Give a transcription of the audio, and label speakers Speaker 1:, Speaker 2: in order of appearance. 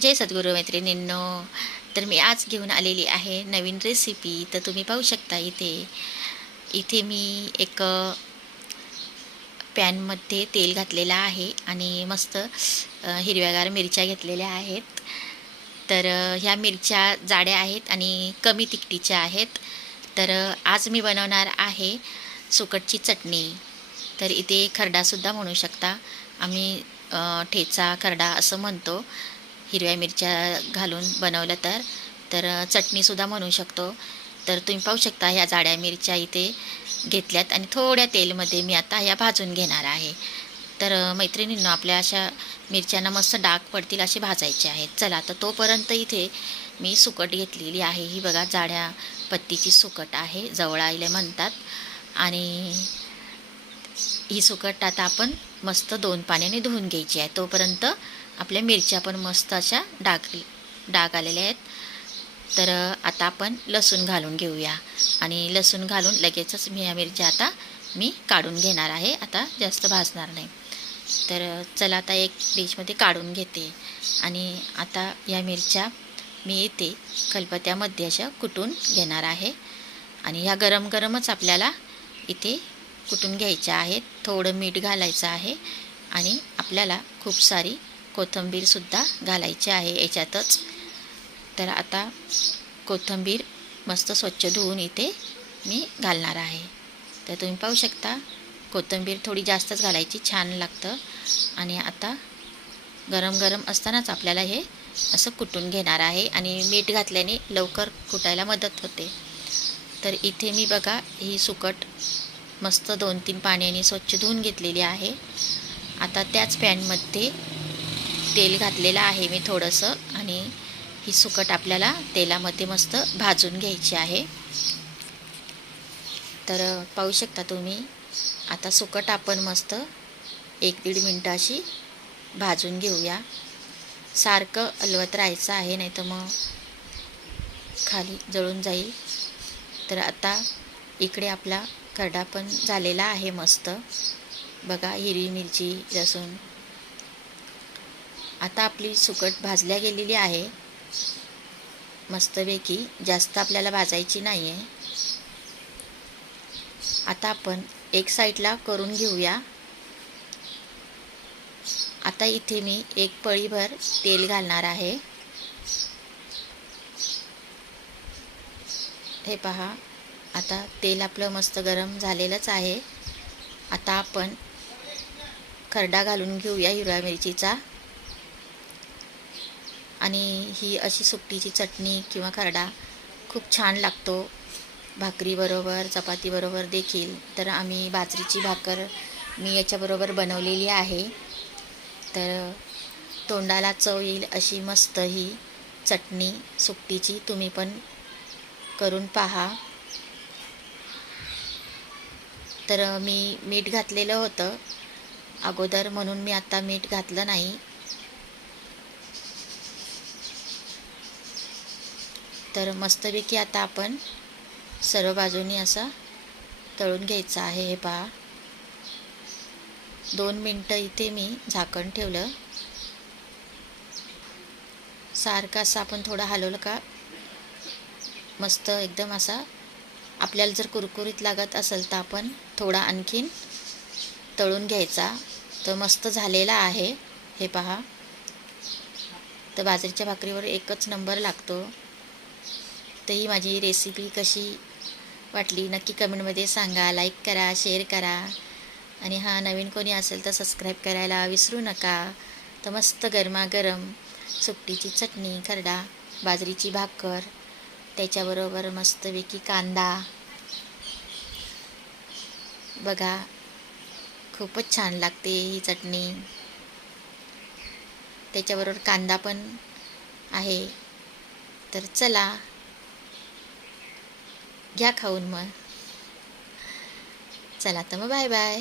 Speaker 1: जय सद्गुरू मैत्रिणींनो. तर मी आज घेऊन आलेली आहे नवीन रेसिपी तर तुम्ही पाहू शकता इथे. इथे मी एक पॅनमध्ये तेल घातलेलं आहे आणि मस्त हिरव्यागार मिरच्या घेतलेल्या आहेत. तर ह्या मिरच्या जाड्या आहेत आणि कमी तिकटीच्या आहेत. तर आज मी बनवणार आहे सुकटची चटणी. तर इथे खरडासुद्धा म्हणू शकता. आम्ही ठेचा खरडा असं म्हणतो. हिरव्या मिरच्या घालून बनवलं तर तर चटणीसुद्धा म्हणू शकतो. तर तुम्ही पाहू शकता ह्या जाड्या मिरच्या इथे घेतल्यात आणि थोड्या तेलमध्ये मी आता ह्या भाजून घेणार आहे. तर मैत्रिणींना मैत्रिणींनो आपल्या अशा मिरच्यांना मस्त डाग पडतील असे भाजायचे आहेत. चला तर तोपर्यंत इथे मी सुकट घेतलेली आहे. ही बघा जाड्या पत्तीची सुकट आहे. जवळायले म्हणतात. आणि ही सुकट आता आपण मस्त दोन पाण्याने धुवून घ्यायची आहे. तोपर्यंत आपल्या मिरच्या पण मस्त अशा डागली डाग आलेल्या आहेत. तर आता आपण लसूण घालून घेऊया. आणि लसूण घालून लगेचच मी या मिरच्या आता मी काढून घेणार आहे. आता जास्त भाजणार नाही. तर चला आता एक डिशमध्ये काढून घेते. आणि आता या मिरच्या मी इथे खलबत्त्यामध्ये अशा कुटून घेणार आहे. आणि ह्या गरम गरमच आपल्याला इथे कुटून घ्यायच्या आहेत. थोडं मीठ घालायचं आहे. आणि आपल्याला खूप सारी कोथिंबीरसुद्धा घालायची आहे याच्यातच. तर आता कोथिंबीर मस्त स्वच्छ धुवून इथे मी घालणार आहे. तर तुम्ही पाहू शकता कोथिंबीर थोडी जास्तच घालायची छान लागतं. आणि आता गरम गरम असतानाच आपल्याला हे असं कुटून घेणार आहे. आणि मीठ घातल्याने लवकर कुटायला मदत होते. तर इथे मी बघा ही सुकट मस्त दोन तीन पाण्याने स्वच्छ धुवून घेतलेली आहे. आता त्याच पॅनमध्ये तेल घातलेलं आहे मी थोडंसं आणि ही सुकट आपल्याला तेलामध्ये मस्त भाजून घ्यायची आहे. तर पाहू शकता तुम्ही आता सुकट आपण मस्त एक दीड मिनटं अशी भाजून घेऊया. सारखं अलवत राहायचं आहे नाही तर मग खाली जळून जाईल. तर आता इकडे आपला खरडा पण झालेला आहे मस्त. बघा हिरवी मिरची लसूण आता आपली सुकट भाजल्या गेलेली आहे. मस्तपैकी जास्त आपल्याला भाजायची नाही आहे आता आपण एक साईडला करून घेऊया. आता इथे मी एक पळीभर तेल घालणार आहे. हे पहा आता तेल आपलं मस्त गरम झालेलंच आहे. आता आपण खरडा घालून घेऊया हिरव्या मिरचीचा. आणि ही अशी सुकटीची चटणी किंवा खरडा खूप छान लागतो. भाकरीबरोबर चपातीबरोबर देखील. तर आम्ही बाजरीची भाकर मी याच्याबरोबर बनवलेली आहे. तर तोंडाला चव येईल अशी मस्त ही चटणी सुकटीची तुम्ही पण करून पहा. तर मी मीठ घातलेलं होतं. अगोदर म्हणून मी आता मीठ घातलं नाही. तर मस्तपैकी आता आपण सर्व बाजूनी असा तळून घ्यायचा आहे हे पहा. दोन मिनटं इथे मी झाकण ठेवलं. सारखं असं आपण थोडं हलवलं का? मस्त एकदम असा आपल्याला जर कुरकुरीत लागत असेल तर आपण थोडा आणखीन तळून घ्यायचा. तर मस्त झालेला आहे. हे पहा. तर बाजरीच्या भाकरीवर एकच नंबर लागतो. तर ही माझी रेसिपी कशी वाटली नक्की कमेंटमध्ये सांगा लाईक करा शेअर करा. आणि हा नवीन कोणी असेल तर सबस्क्राईब करायला विसरू नका. तर मस्त गरमागरम सुकटीची चटणी खरडा बाजरीची भाकर त्याच्याबरोबर मस्तपैकी कांदा. बघा खूपच छान लागते ही चटणी. त्याच्याबरोबर कांदा पण आहे. तर चला घ्या खाऊन मग. चला तर मग बाय बाय.